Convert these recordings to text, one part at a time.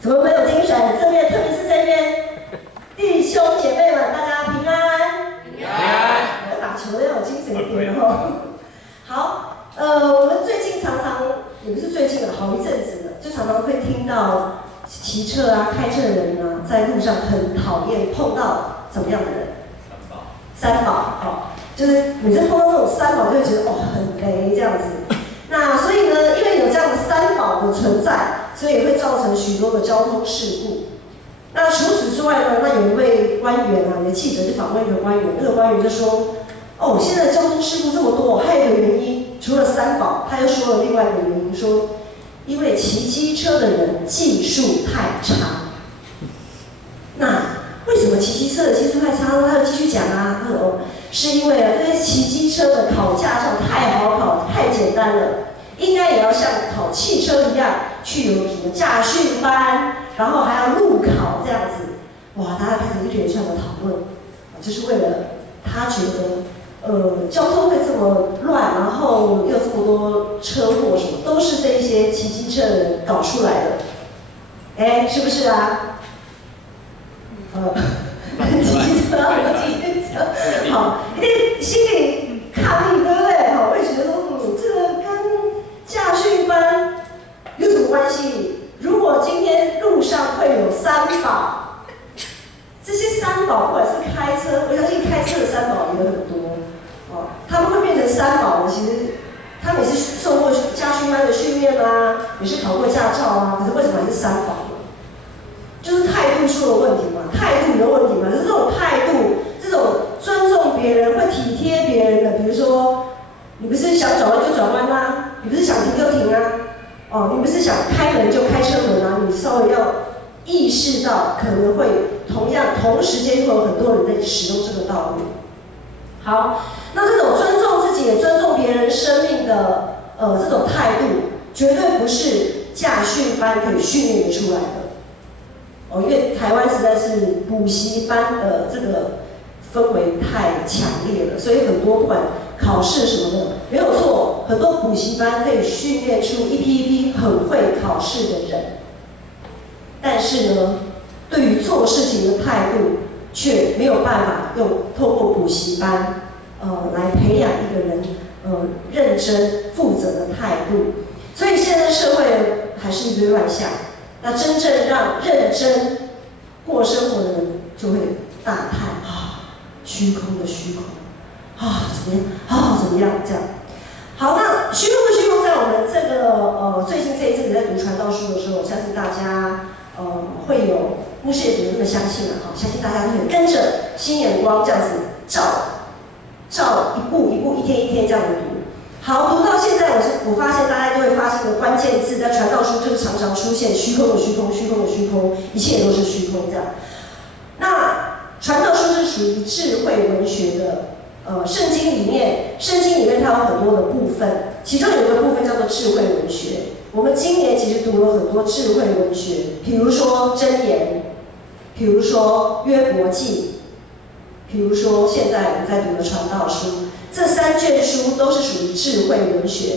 怎么没有精神？这边，特别是这边，弟兄姐妹们，大家平安。平安。我打球要有精神一点哦。好，我们最近常常，也不是最近了，好一阵子了，就常常会听到骑车啊、开车的人啊，在路上很讨厌碰到怎么样的人？三宝，哦，就是每次碰到那种三宝，就会觉得哦很雷这样子。那所以呢，因为有这样的三宝的存在，所以会造成许多的交通事故。那除此之外呢，那有一位官员啊，有记者就访问一个官员，那个官员就说：“哦，现在交通事故这么多，还有一个原因，除了三宝，他又说了另外一个原因，说因为骑机车的人技术太差。”那为什么骑机车的技术太差呢？他就继续讲啊，他说哦，是因为啊，这些骑机车的考驾照太好考，太简单了，应该也要像考汽车一样，去有什么驾训班，然后还要路考这样子。哇，大家开始一连串的讨论，就是为了他觉得，交通会这么乱，然后又这么多车祸什么，都是这一些骑机车的人搞出来的。哎，是不是啊？骑车，好，一定心里抗议，对不对？好，会觉得说，这个跟驾训班有什么关系？如果今天路上会有三宝，这些三宝不管是开车，我相信开车的三宝也有很多，哦，他们会变成三宝的，其实他们也是受过驾训班的训练啊，也是考过驾照啊，可是为什么还是三宝呢？就是态度出了问题嘛，态度有问题嘛，就是这种态度，这种尊重别人、会体贴别人的，比如说，你不是想转弯就转弯啊，你不是想停就停啊，哦，你不是想开门就开车门啊，你稍微要意识到可能会同时间会有很多人在使用这个道路。好，那这种尊重自己也尊重别人生命的这种态度，绝对不是驾训班可以训练得出来的。哦，因为台湾实在是补习班的这个氛围太强烈了，所以很多不管考试什么的没有错，很多补习班可以训练出一批很会考试的人，但是呢，对于做事情的态度却没有办法透过补习班来培养一个人认真负责的态度，所以现在社会还是一堆乱象。那真正让认真过生活的人，就会大叹啊，虚空的虚空啊，怎么样啊，怎么样这样？好，那虚空的虚空，在我们这个最近这一阵子在读传道书的时候，相信大家会有牧师也怎么这么相信啊？相信大家都会跟着新眼光这样子照一步一步、一天一天这样的读。好，读到现在，我发现大家都会发现的关键字，在传道书就是常常出现虚空的虚空，虚空的虚空，一切都是虚空这样。那传道书是属于智慧文学的，圣经里面它有很多的部分，其中有一个部分叫做智慧文学。我们今年其实读了很多智慧文学，比如说箴言，比如说约伯记，比如说现在我们在读的传道书。这3卷书都是属于智慧文学。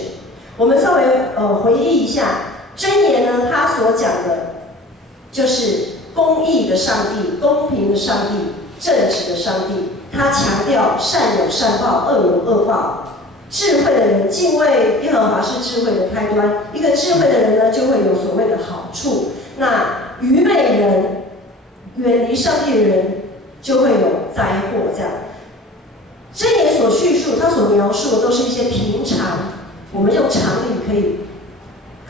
我们稍微回忆一下，箴言呢，它所讲的就是公义的上帝、公平的上帝、正直的上帝。他强调善有善报，恶有恶报。智慧的人敬畏耶和华是智慧的开端。一个智慧的人呢，就会有所谓的好处。那愚昧人、远离上帝的人，就会有灾祸。这样。箴言所叙述，它所描述的都是一些平常，我们用常理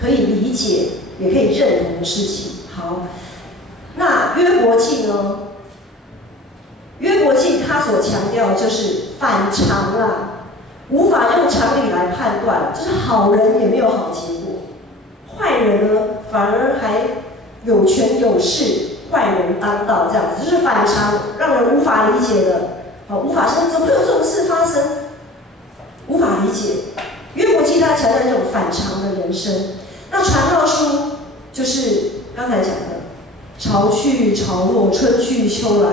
可以理解，也可以认同的事情。好，那约伯记呢？约伯记它所强调就是反常啦，无法用常理来判断，就是好人也没有好结果，坏人呢反而还有权有势，坏人当道这样子，就是反常，让人无法理解的。无法相信，怎么会有这种事发生？无法理解。约伯记他强调这种反常的人生。那传道书就是刚才讲的，潮去潮落，春去秋来，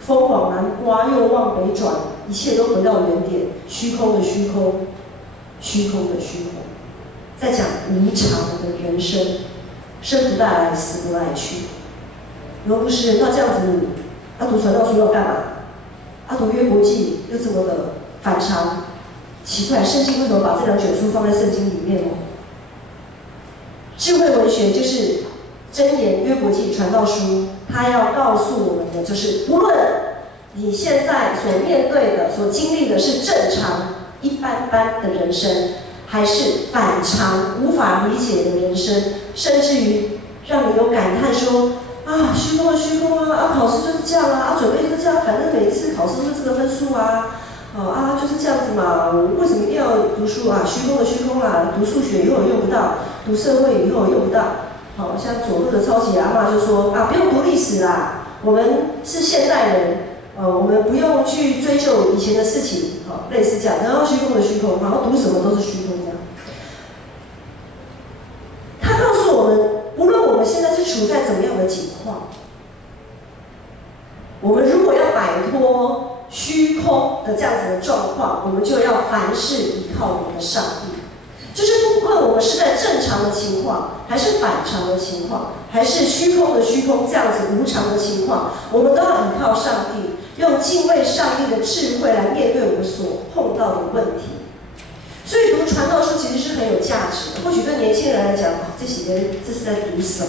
风往南刮，又往北转，一切都回到原点，虚空的虚空，虚空的虚空。在讲无常的人生，生不带来，死不带去。罗牧师，那这样子，读传道书要干嘛？读约伯记又这么的反常，奇怪，圣经为什么把这2卷书放在圣经里面呢？智慧文学就是箴言、约伯记、传道书，它要告诉我们的就是，无论你现在所面对的、所经历的是正常一般般的人生，还是反常无法理解的人生，甚至于让你有感叹说虚空的虚空考试就是这样准备就是这样，反正每一次考试都是这个分数就是这样子嘛，我为什么一定要读书虚空的虚空读数学以后用不到，读社会以后用不到。像左路的超级阿嬷就说不用读历史啦，我们是现代人，我们不用去追究以前的事情，类似这样，然后虚空的虚空，然后读什么都是虚空这样。他告诉我们，无论我们现在是处在怎么样的境况，我们如果要摆脱虚空的这样子的状况，我们就要凡事依靠我们的上帝。就是不论我们是在正常的情况，还是反常的情况，还是虚空的虚空这样子无常的情况，我们都要依靠上帝，用敬畏上帝的智慧来面对我们所碰到的问题。所以读传道书其实是很有价值的。或许对年轻人来讲，这是在读什么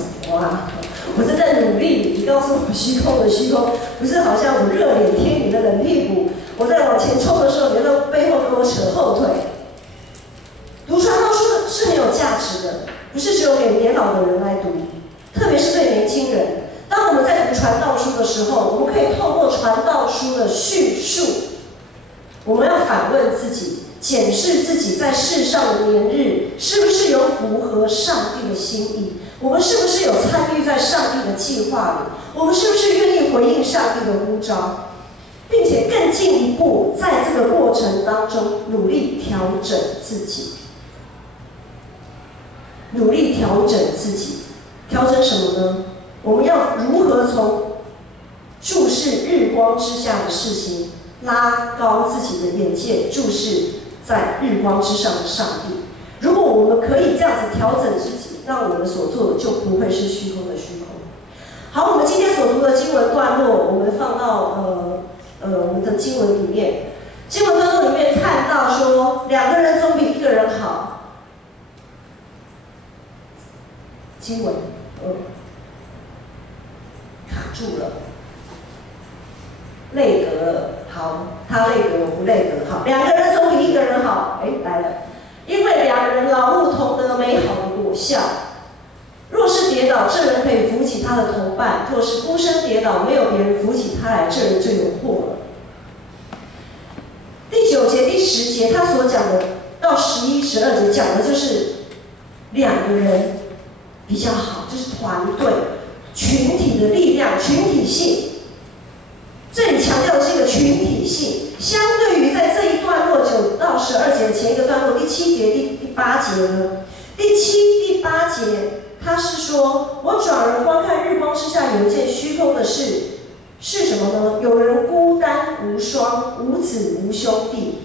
我是在努力，你告诉我虚空的虚空，不是好像我热脸贴你的冷屁股，我在往前冲的时候，你在背后给我扯后腿。读传道书是很有价值的，不是只有给年老的人来读，特别是对年轻人。当我们在读传道书的时候，我们可以透过传道书的叙述，我们要反问自己，检视自己在世上的年日是不是有符合上帝的心意，我们是不是有参与在上帝的计划里，我们是不是愿意回应上帝的呼召，并且更进一步在这个过程当中努力调整自己。努力调整自己，调整什么呢？我们要如何从注视日光之下的事情，拉高自己的眼界，注视在日光之上的上帝。如果我们可以这样子调整自己，那我们所做的就不会是虚空的虚空。好，我们今天所读的经文段落，我们放到我们的经文里面。经文段落里面看到说，2个人总比1个人好。经文卡住了，累格了。好，他累格，我不累格。好，2个人总比1个人好。来了，因为2人劳碌同得美好的果效。若是跌倒，这人可以扶起他的同伴；若是孤身跌倒，没有别人扶起他来，这人就有祸了。第9节、第10节，他所讲的到11、12节讲的就是2个人比较好，就是团队、群体的力量、群体性。这里强调的是一个群体性，相对于在这一段落9到12节的前一个段落，第7节、第8节呢？第7、第8节，他是说：我转而观看日光之下有一件虚空的事，是什么呢？有人孤单无双，无子无兄弟。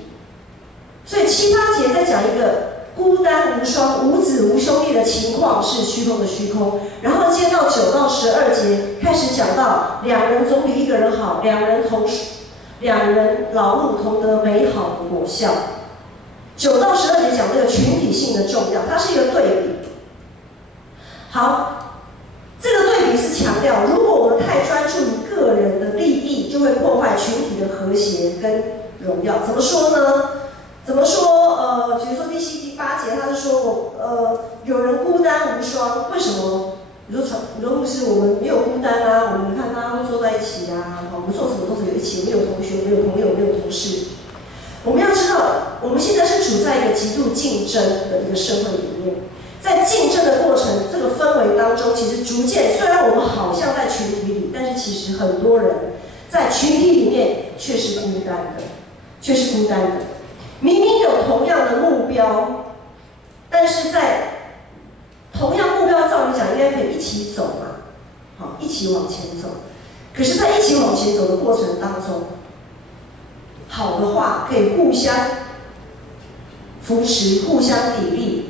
所以7、8节在讲一个孤单无双、无子无兄弟的情况是虚空的虚空，然后接到9到12节开始讲到2人总比1个人好，2人劳碌同得美好的果效。9到12节讲这个群体性的重要，它是一个对比。好，这个对比是强调，如果我们太专注于个人的利益，就会破坏群体的和谐跟荣耀。怎么说呢？怎么说？比如说第7、第8节，他是说有人孤单无双，为什么？你说牧师，我们没有孤单啊，我们看大家会坐在一起啊，我们做什么都是有一起，没有同学，没有朋友，没有同事。我们要知道，我们现在是处在一个极度竞争的一个社会里面，在竞争的过程这个氛围当中，其实逐渐，虽然我们好像在群体里，但是其实很多人在群体里面却是孤单的，却是孤单的。明明有同样的目标，但是在同样目标，照理讲应该可以一起走嘛，好，一起往前走。可是，在一起往前走的过程当中，好的话可以互相扶持、互相砥砺，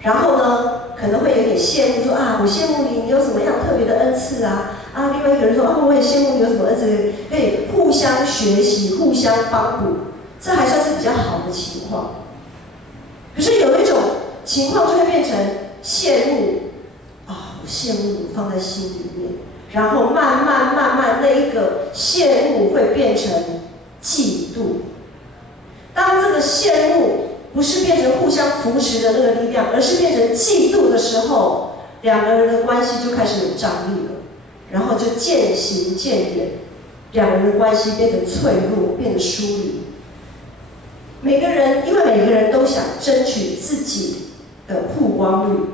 然后呢，可能会有点羡慕，说啊，我羡慕你，你有什么样特别的恩赐啊？啊，另外一个人说，啊，我也羡慕你有什么恩赐，可以互相学习、互相帮补，这还算是比较好的情况。可是有一种情况就会变成羡慕，啊，我羡慕你放在心里面，然后慢慢，那一个羡慕会变成嫉妒。当这个羡慕不是变成互相扶持的那个力量，而是变成嫉妒的时候，两个人的关系就开始有张力了，然后就渐行渐远，两人的关系变成脆弱，变得疏离。因为每个人都想争取自己的曝光率，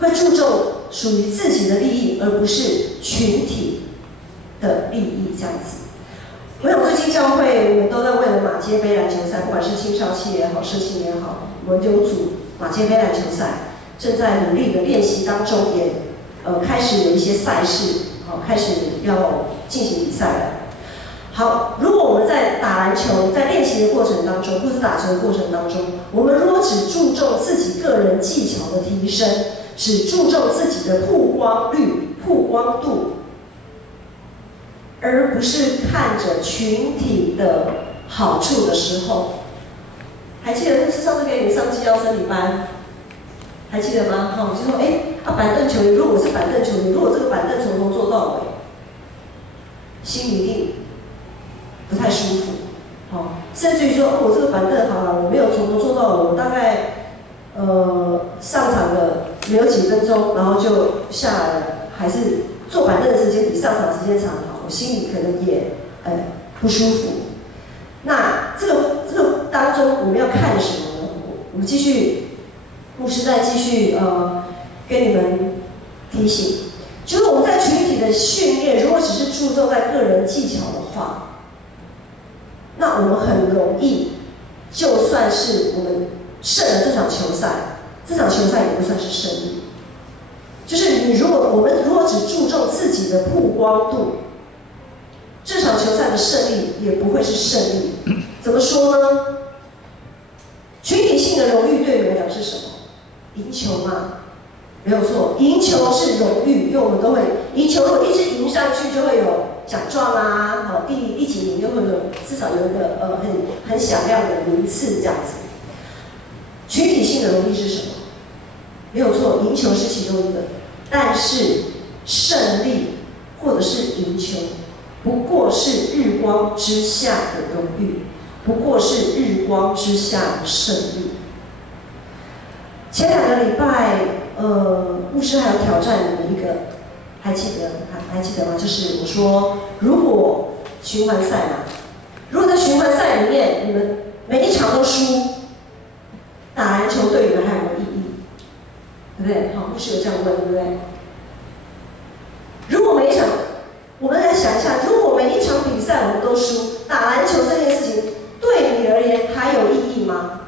会注重属于自己的利益，而不是群体的利益这样子。我想最近教会我们都在为了马街杯篮球赛，不管是青少期也好，社青也好，我们有组马街杯篮球赛，正在努力的练习当中，也开始有一些赛事，开始要进行比赛了。好，如果我们在打篮球，在练习的过程当中，或是打球的过程当中，我们如果只注重自己个人技巧的提升，只注重自己的曝光率、曝光度，而不是看着群体的好处的时候，还记得是上次给你们上纪要生理班，还记得吗？好，就说板凳球员，如果我是板凳球员，如果这个板凳从头做到尾，心里一定不太舒服。好，甚至于说，我这个板凳好了，我没有从头做到尾，我大概上场了没有几分钟，然后就下来了，还是坐板凳的时间比上场时间长，好，我心里可能也不舒服。那这个当中我们要看什么呢？我们继续，牧师再继续跟你们提醒，就是我们在群体的训练，如果只是注重在个人技巧的话，那我们很容易，就算是我们胜了这场球赛，这场球赛也不算是胜利。就是我们如果只注重自己的曝光度，这场球赛的胜利也不会是胜利。怎么说呢？群体性的荣誉对我们来讲是什么？赢球嘛，没有错，赢球是荣誉，因为我们都会赢球，如果一直赢上去，就会有奖状啊，第几名就会有至少有一个很响亮的名次这样子。群体性的荣誉是什么？没有错，赢球是其中一个，但是胜利或者是赢球，不过是日光之下的荣誉，不过是日光之下的胜利。前2个礼拜，牧师还有挑战你们一个，还记得吗？就是我说，如果循环赛嘛，如果在循环赛里面你们每一场都输，打篮球对你们还有没有意义？对不对？好，牧师有这样问，对不对？如果每一场，我们来想一下，如果每一场比赛我们都输，打篮球这件事情对你而言还有意义吗？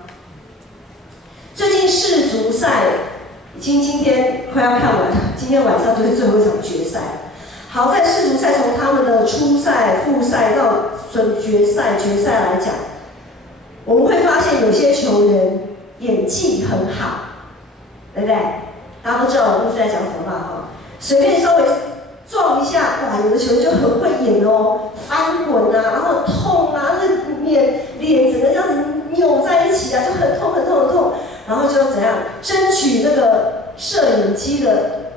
最近世足赛已经今天快要看完了，今天晚上就是最后一场决赛。好在世足赛从他们的初赛、复赛到准决赛、决赛来讲，我们会发现有些球员演技很好，对不对？大家都知道我牧师在讲什么吧？哈，随便稍微撞一下，哇，有的球员就很会演哦，翻滚啊，然后痛啊，那脸整个这样子扭在一起啊，就很痛。然后就怎样争取那个摄影机的，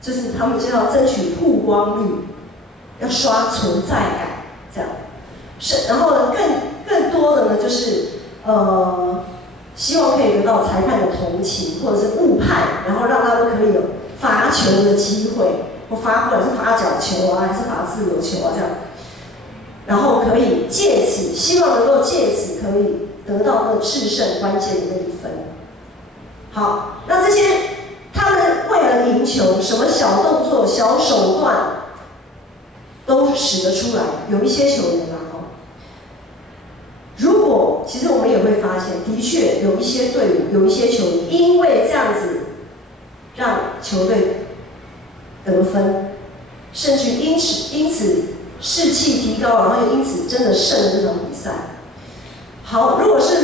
就是他们就要争取曝光率，要刷存在感，这样。然后更多的呢，就是希望可以得到裁判的同情，或者是误判，然后让他们可以有罚球的机会，或不管是罚角球啊，还是罚自由球啊这样。然后可以借此，希望能够借此可以得到那个制胜关键的那一分。好，那这些他们为了赢球，什么小动作、小手段都使得出来。有一些球员啊，如果其实我们也会发现，的确有一些队伍、有一些球员，因为这样子让球队得分，甚至因此士气提高，然后又因此真的胜了这场比赛。好，如果是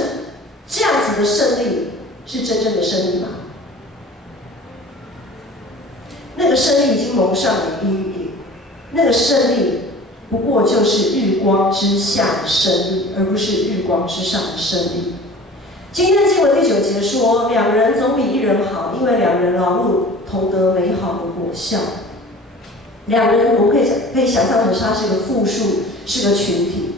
这样子的胜利，是真正的胜利吗？那个胜利已经蒙上了阴影，那个胜利不过就是日光之下的胜利，而不是日光之上的胜利。今天的经文第9节说，两人总比一人好，因为两人劳碌同得美好的果效。两人我们可以想象成它是一个复数，是个群体。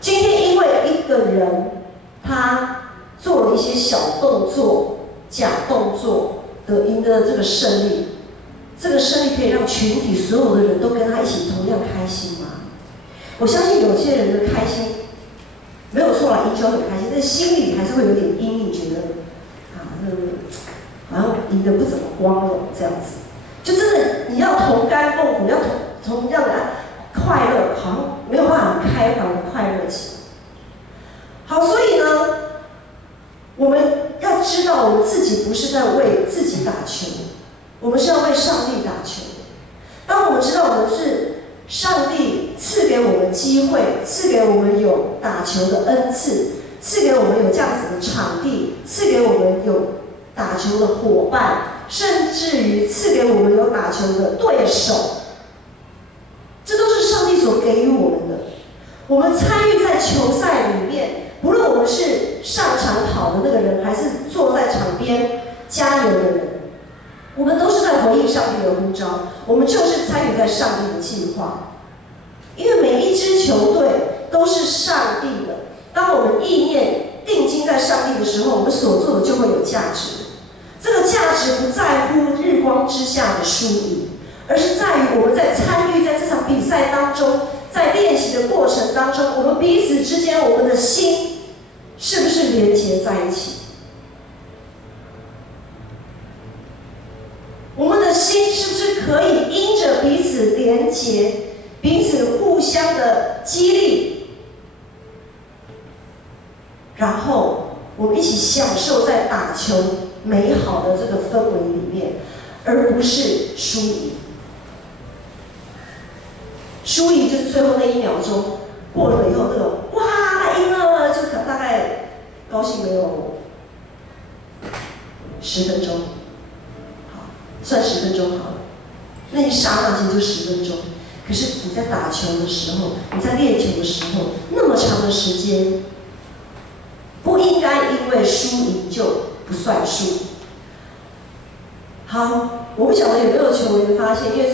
今天因为一个人他做了一些小动作、假动作，赢得了这个胜利，这个胜利可以让群体所有的人都跟他一起同样开心吗？我相信有些人的开心没有错啦，赢球很开心，但心里还是会有点阴影，觉得好像赢得不怎么光荣这样子。就真的你要同甘共苦，要同样的快乐，好像没有办法很开朗的快乐起来。好，所以呢，我们要知道，我们自己不是在为自己打球，我们是要为上帝打球。当我们知道我们是上帝赐给我们机会，赐给我们有打球的恩赐，赐给我们有这样子的场地，赐给我们有打球的伙伴，甚至于赐给我们有打球的对手，这都是上帝所给予我们的。我们参与在球赛里面，不论我们是上场跑的那个人，还是坐在场边加油的人，我们都是在回应上帝的呼召，我们就是参与在上帝的计划。因为每一支球队都是上帝的，当我们意念定睛在上帝的时候，我们所做的就会有价值。这个价值不在乎日光之下的输赢，而是在于我们在参与在这场比赛当中，在练习的过程当中，我们彼此之间，我们的心是不是连结在一起？我们的心是不是可以因着彼此连结，彼此互相的激励，然后我们一起享受在打球美好的这个氛围里面，而不是输赢。输赢就是最后那1秒钟过了以后，那种哇赢了，就大概高兴没有10分钟，好，算10分钟好了。那一刹那其实就10分钟。可是你在打球的时候，你在练球的时候，那么长的时间，不应该因为输赢就不算数。好，我不晓得有没有球员发现，因为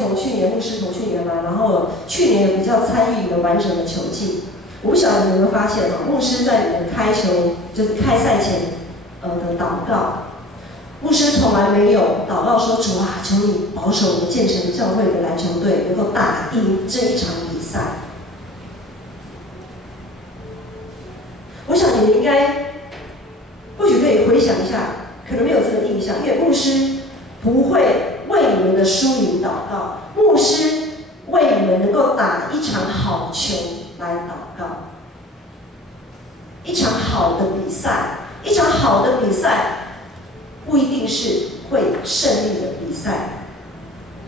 牧师从去年来，然后去年也比较参与一个完整的球季。我不晓得你有没有发现牧师在你们开球，就是开赛前的祷告，牧师从来没有祷告说主啊，求你保守我们建成教会的篮球队能够打赢这一场比赛。我想你们应该或许可以回想一下，可能没有这个印象，因为牧师不会为你们的输赢祷告，牧师为你们能够打一场好球来祷告。一场好的比赛，一场好的比赛不一定是会胜利的比赛。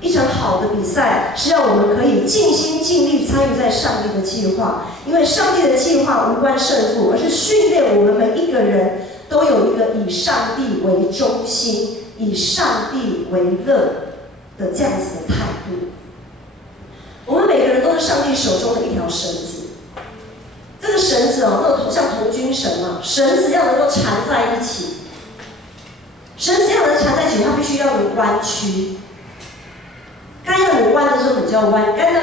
一场好的比赛是让我们可以尽心尽力参与在上帝的计划，因为上帝的计划无关胜负，而是训练我们每一个人都有一个以上帝为中心，以上帝为乐的这样子的态度。我们每个人都是上帝手中的一条绳子，这个绳子那种像童军绳嘛，绳子要能够缠在一起，绳子要能缠在一起，它必须要有弯曲。该让你弯的时候你就要弯，该让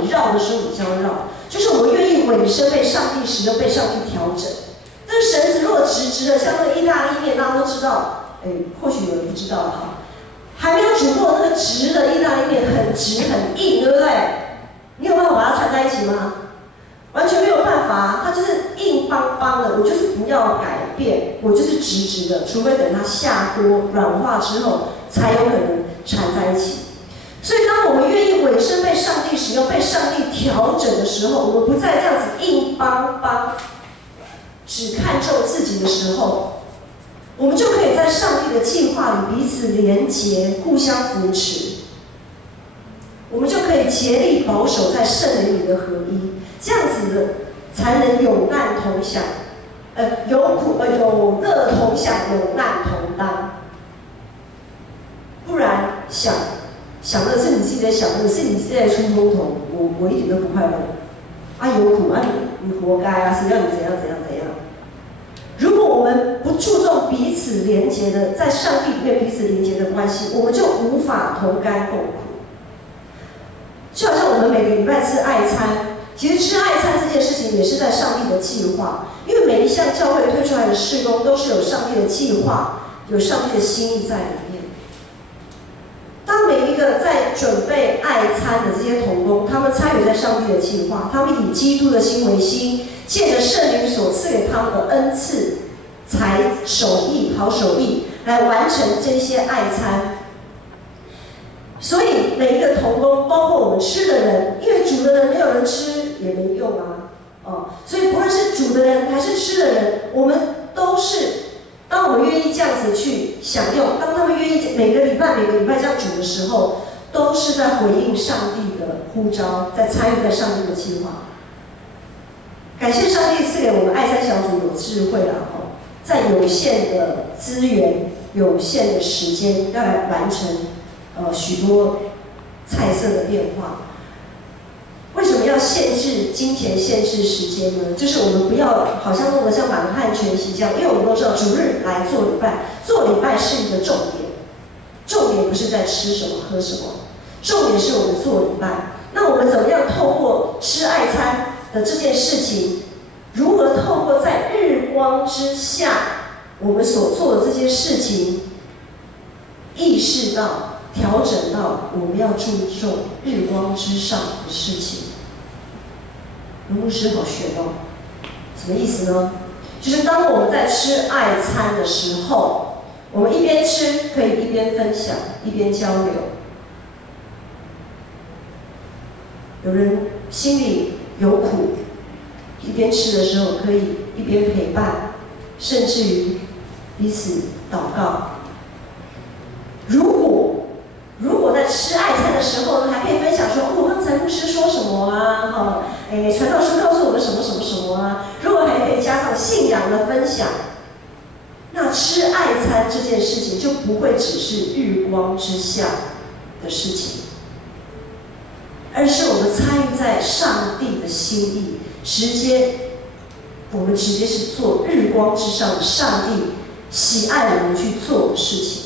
你绕的时候你就要绕，就是我们愿意委身被上帝使用，被上帝调整。这个绳子如果直直的，像那个意大利面，大家都知道，或许有人不知道哈，还没有煮过那个直的意大利面，很直很硬，对不对？你有办法把它缠在一起吗？完全没有办法，它就是硬邦邦的。我就是不要改变，我就是直直的，除非等它下锅软化之后，才有可能缠在一起。所以，当我们愿意委身被上帝使用、被上帝调整的时候，我们不再这样子硬邦邦，只看重自己的时候，我们就可以在上帝的计划里彼此连结、互相扶持。我们就可以竭力保守在圣灵里的合一，这样子的才能有难同享，有乐同享，有难同当。不然享乐是你自己在享乐，是你自己在出风头，我一点都不快乐。啊，有苦啊，你活该啊，谁让你怎样怎样怎样？如果我们不注重彼此连结的，在上帝里面彼此连结的关系，我们就无法同甘共苦。就好像我们每个礼拜吃爱餐，其实吃爱餐这件事情也是在上帝的计划，因为每一项教会推出来的事工都是有上帝的计划，有上帝的心意在里面。当每一个在准备爱餐的这些同工，他们参与在上帝的计划，他们以基督的心为心，借着圣灵所赐给他们的恩赐、好手艺，来完成这些爱餐。所以每一个同工，包括我们吃的人，因为煮的人没有人吃也没用啊，所以不论是煮的人还是吃的人，我们都是。当我们愿意这样子去享用，当他们愿意每个礼拜这样煮的时候，都是在回应上帝的呼召，在参与在上帝的计划。感谢上帝赐给我们爱餐小组有智慧在有限的资源、有限的时间，要来完成许多菜色的变化。为什么要限制金钱、限制时间呢？就是我们不要好像弄得像满汉全席这样，因为我们都知道主日来做礼拜，做礼拜是一个重点，重点不是在吃什么、喝什么，重点是我们做礼拜。那我们怎么样透过吃爱餐的这件事情，如何透过在日光之下我们所做的这些事情，意识到、调整到我们要注重日光之上的事情。牧师好玄哦，什么意思呢？就是当我们在吃爱餐的时候，我们一边吃可以一边分享，一边交流。有人心里有苦，一边吃的时候可以一边陪伴，甚至于彼此祷告。如果在吃爱餐的时候呢，还可以分享说，刚才牧师说什么啊？传道书告诉我们什么什么什么啊？如果还可以加上信仰的分享，那吃爱餐这件事情就不会只是日光之下的事情，而是我们参与在上帝的心意，我们直接是做日光之上的上帝喜爱我们去做的事情。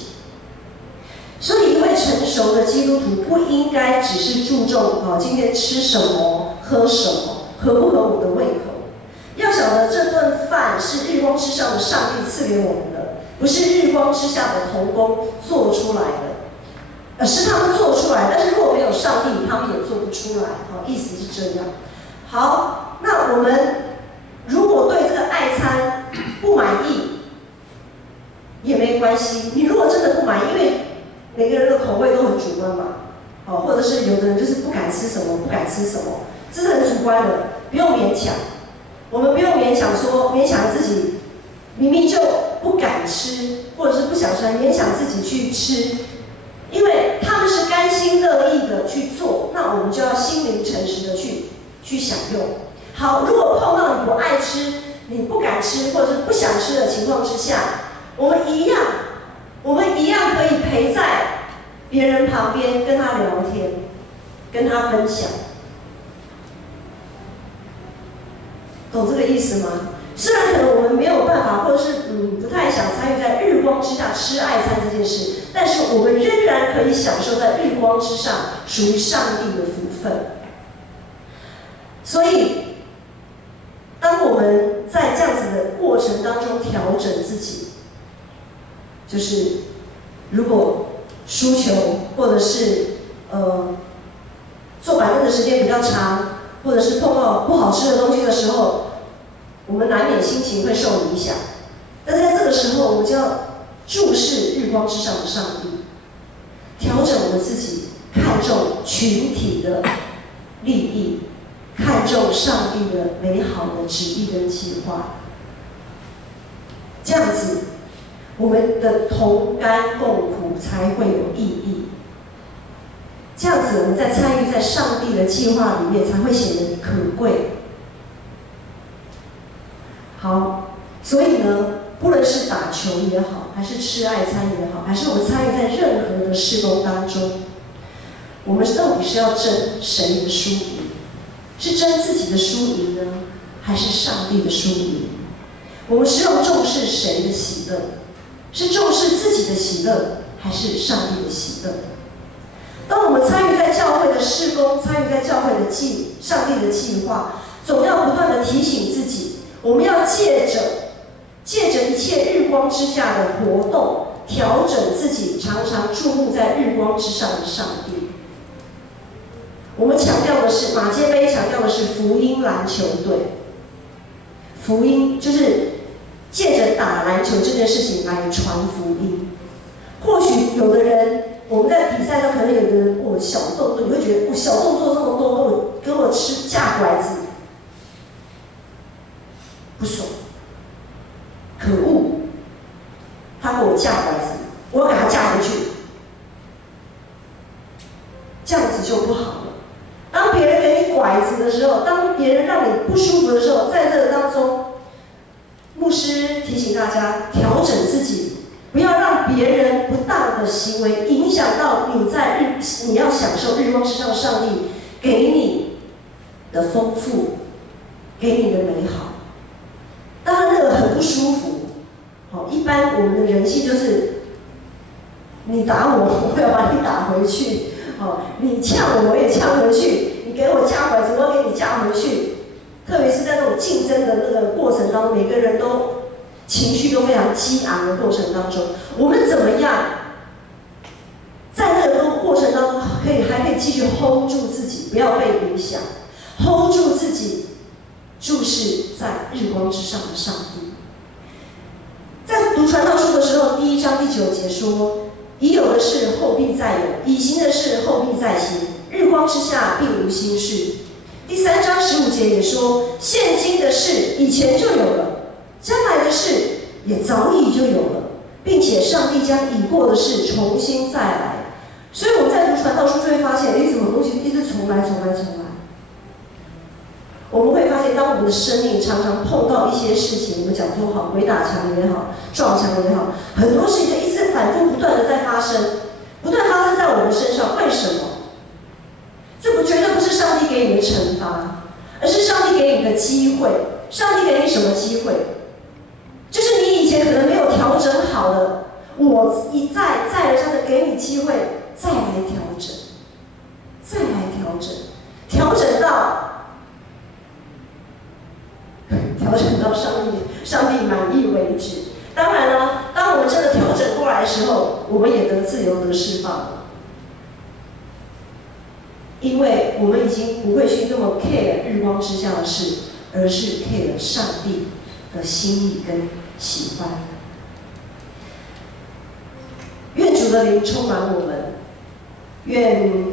所以，一位成熟的基督徒不应该只是注重今天吃什么、喝什么，合不合我的胃口。要晓得这顿饭是日光之上的上帝赐给我们的，不是日光之下的同工做出来的，是他们做出来。但是如果没有上帝，他们也做不出来。意思是这样。好，那我们如果对这个爱餐不满意，也没关系。你如果真的不满意，因为每个人的口味都很主观嘛，或者是有的人就是不敢吃什么，这是很主观的，不用勉强。我们不用勉强自己明明就不敢吃，或者是不想吃，勉强自己去吃，因为他们是甘心乐意的去做，那我们就要心灵诚实的去享用。好，如果碰到你不爱吃、你不敢吃或者是不想吃的情况之下，我们一样可以陪在别人旁边，跟他聊天，跟他分享，懂这个意思吗？虽然可能我们没有办法，或者是不太想参与在日光之下吃爱餐这件事，但是我们仍然可以享受在日光之上属于上帝的福分。所以，当我们在这样子的过程当中调整自己，就是如果输球或者是坐板凳的时间比较长，或者是碰到不好吃的东西的时候，我们难免心情会受影响。但在这个时候，我们就要注视日光之上的上帝，调整我们自己，看重群体的利益，看重上帝的美好的旨意跟计划。这样子，我们的同甘共苦才会有意义。这样子，我们在参与在上帝的计划里面，才会显得可贵。好，所以呢，不论是打球也好，还是吃爱餐也好，还是我们参与在任何的事工当中，我们到底是要争谁的输赢？是争自己的输赢呢，还是上帝的输赢？我们是要重视谁的喜乐？是重视自己的喜乐，还是上帝的喜乐？当我们参与在教会的事工，参与在教会的上帝的计划，总要不断的提醒自己，我们要借着一切日光之下的活动，调整自己常常注目在日光之上的上帝。我们强调的是马街杯，强调的是福音篮球队。福音就是借着打篮球这件事情来传福音。或许有的人，我们在比赛中可能有的人小动作，你会觉得小动作这么多，跟我吃架拐子，不爽，可恶，他给我架拐子，我要给他架回去，这样子就不好了。当别人给你拐子的时候，当别人让你不舒服的时候，在这个当中，牧师提醒大家调整自己，不要让别人不当的行为影响到你要享受日光之上上帝给你的丰富，给你的美好。当然那个很不舒服，一般我们的人性就是你打我，我要把你打回去。你呛我，我也呛回去；你给我架拐子，我要给你架回去。特别是在那种竞争的那个过程当中，每个人都情绪都非常激昂的过程当中，我们怎么样在那个过程当中还可以继续 hold 住自己，不要被影响 ，hold 住自己，注视在日光之上的上帝。在读传道书的时候，第1章第9节说。已有的事后必再有，已行的事后必再行。日光之下并无新事。第3章15节也说，现今的事以前就有了，将来的事也早已就有了，并且上帝将已过的事重新再来。所以我们在读传道书就会发现，怎么东西一直重来。我们会发现，当我们的生命常常碰到一些事情，我们讲说好，鬼打墙也好，撞墙也好，很多事情就一直反复不断的在发生，不断发生在我们身上。为什么？这绝对不是上帝给你的惩罚，而是上帝给你的机会。上帝给你什么机会？就是你以前可能没有调整好的，我一再而三的给你机会，再来调整，调整到上帝满意为止。当然了，当我们真的调整过来的时候，我们也得自由得释放了，因为我们已经不会去那么 care 日光之下的事，而是 care 上帝的心意跟喜欢。愿主的灵充满我们，愿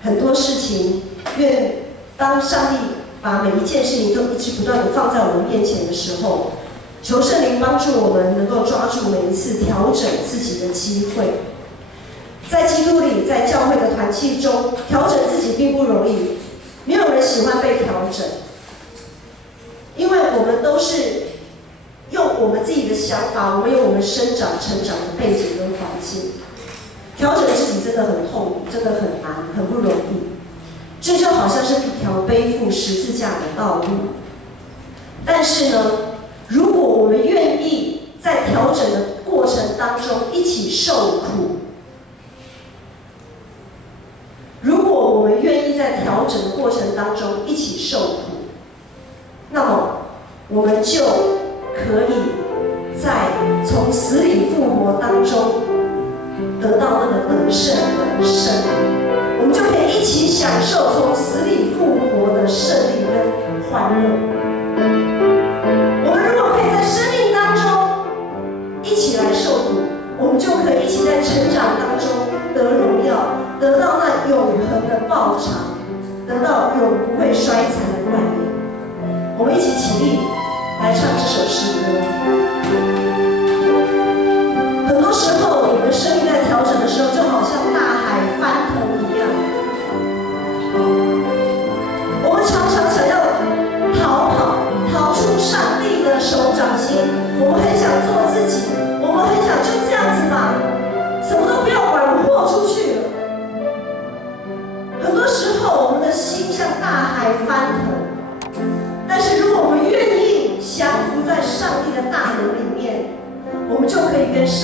很多事情，愿当上帝把每一件事情都一直不断的放在我们面前的时候，求圣灵帮助我们能够抓住每一次调整自己的机会。在基督里，在教会的团契中，调整自己并不容易，没有人喜欢被调整，因为我们都是用我们自己的想法，我们有我们成长的背景跟环境，调整自己真的很痛苦，真的很难，很不容易。这就好像是一条背负十字架的道路。但是呢，如果我们愿意在调整的过程当中一起受苦，如果我们愿意在调整的过程当中一起受苦，那么我们就可以在从死里复活当中得到那个得胜的胜利。我们就可以一起享受从死里复活的胜利跟欢乐。我们如果可以在生命当中一起来受苦，我们就可以一起在成长当中得荣耀，得到那永恒的报偿，得到永不会衰残的冠冕。我们一起起立来唱这首诗歌。很多时候，我们的生命在调整的时候，就好像大海翻腾一样。我们常常想要逃出上帝的手掌心，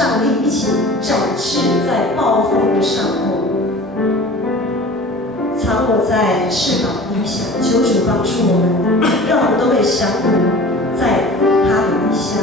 上帝一起展翅在暴风的上空，藏我在翅膀底下。求主帮助我们，让我们都可以降服在他的底下。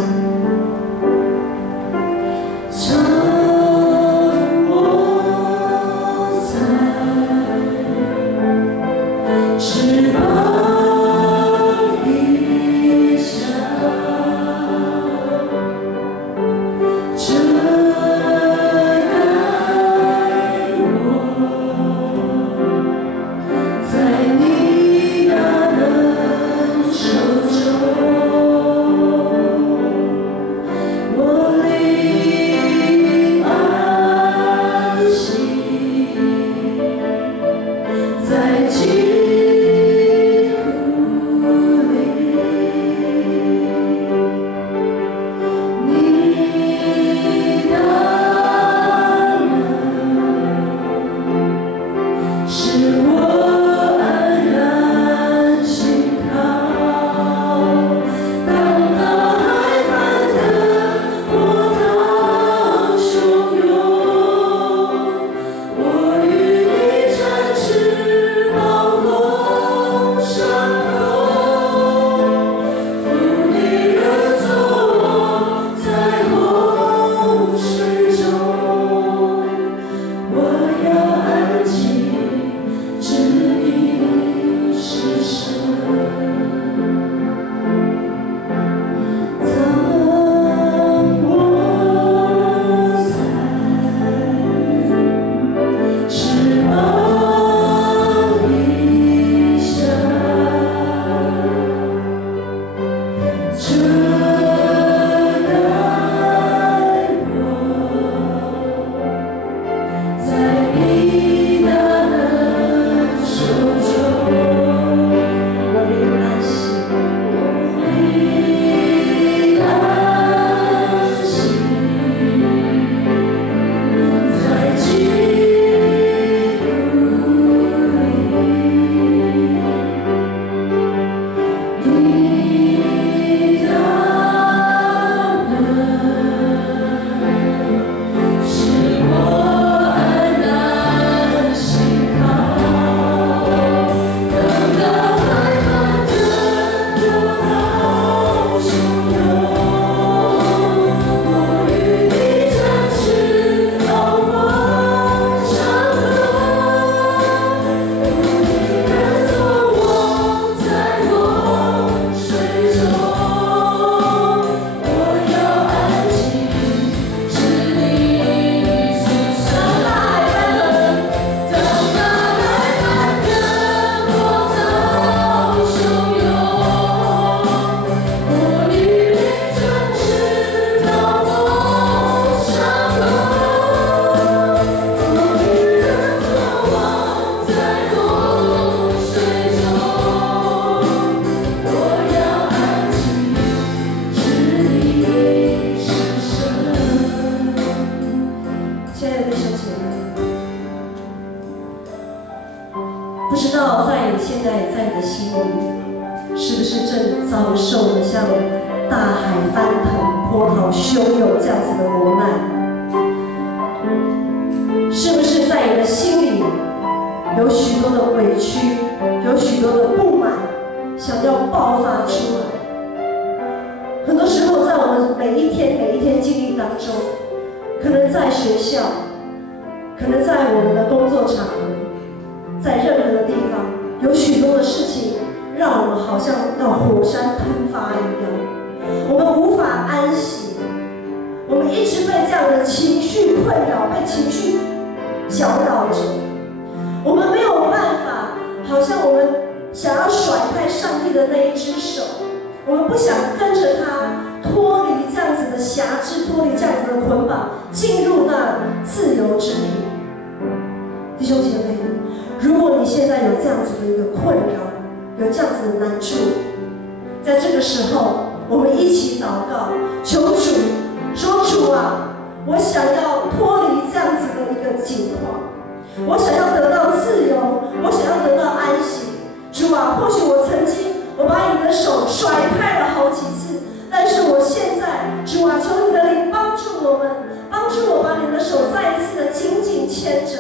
牵着，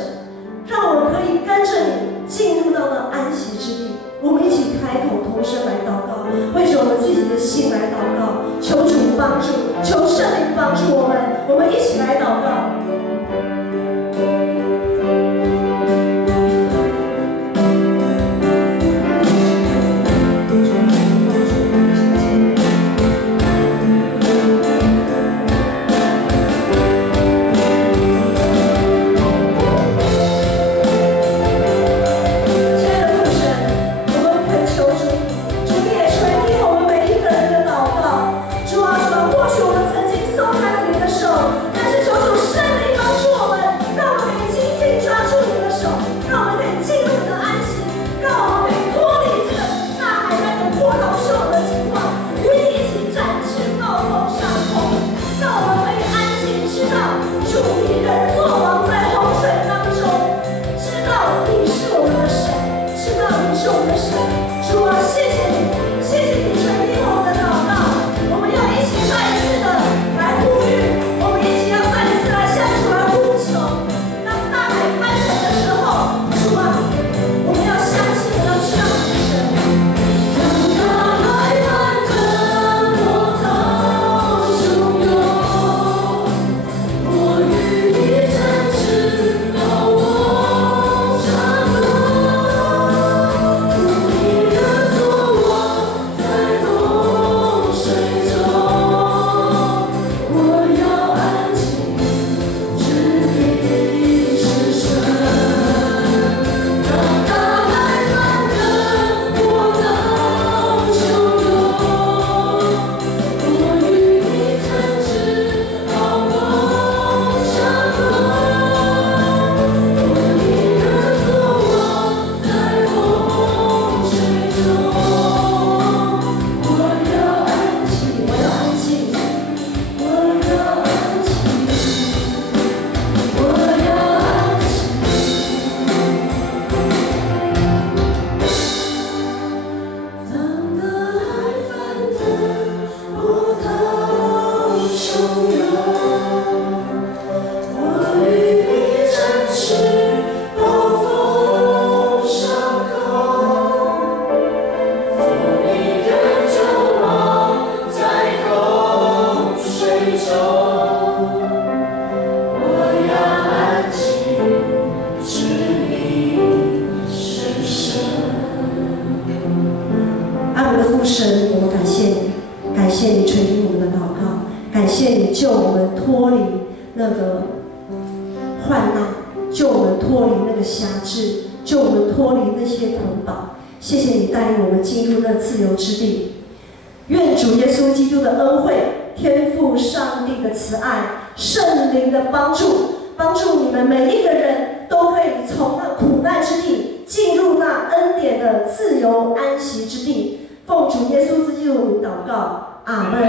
让我们可以跟着你进入到那安息之地。我们一起开口同声来祷告，为着我们自己的心来祷告，求主帮助，求圣灵帮助我们，我们一起来祷告。神，我们感谢你，感谢你垂听我们的祷告，感谢你救我们脱离那个患难，救我们脱离那个辖制，救我们脱离那些捆绑。谢谢你带领我们进入那自由之地。愿主耶稣基督的恩惠、天父上帝的慈爱、圣灵的帮助，帮助你们每一个人都可以从那苦难之地进入那恩典的自由安息之地。奉主耶稣基督的名祷告，阿门。